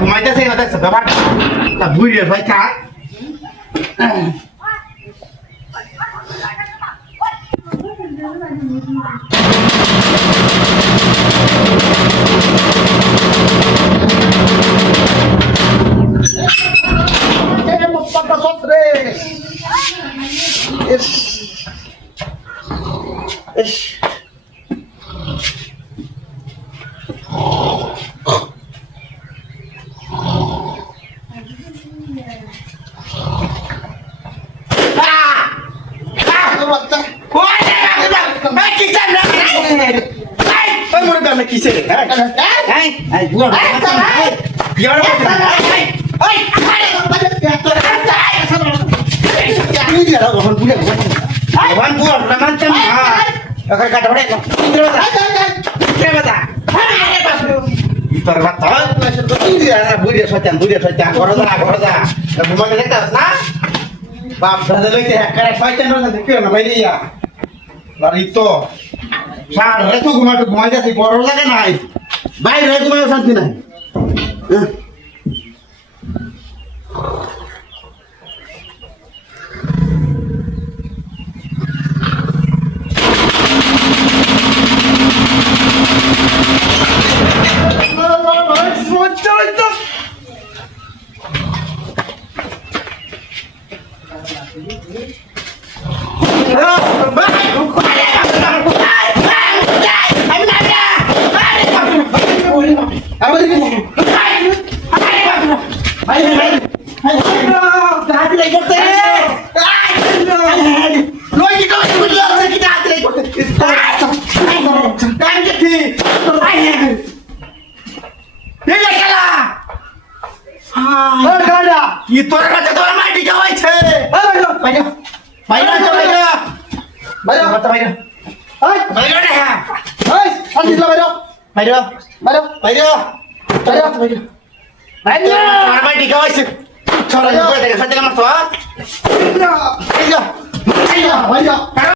ঘুমাইতেছে না দেখছো ব্যাপারটা বুঝে ভাই খা কিসে বাপ দাদা লইতে একারে শয়তান রঙে দেখো না বাইরে ইয়া বাড়ি তো সার রে তো ঘুমাই যাচ্ছে বড় লাগে নাই বাইরে ঘুমাই শান্তি নাই কি তোর কাছে তোর মাটি যাওয়াইছে বাইরে বাইরে বাইরে বাইরে বাইরে বাইরে না এই শান্তি দিলা বাইরে বাইরে বাইরে বাইরে বাইরে বাইরে বাইরে তোর মাটি যাওয়াইছে চল দেখে শান্তি মারতো বাইরে বাইরে বাইরে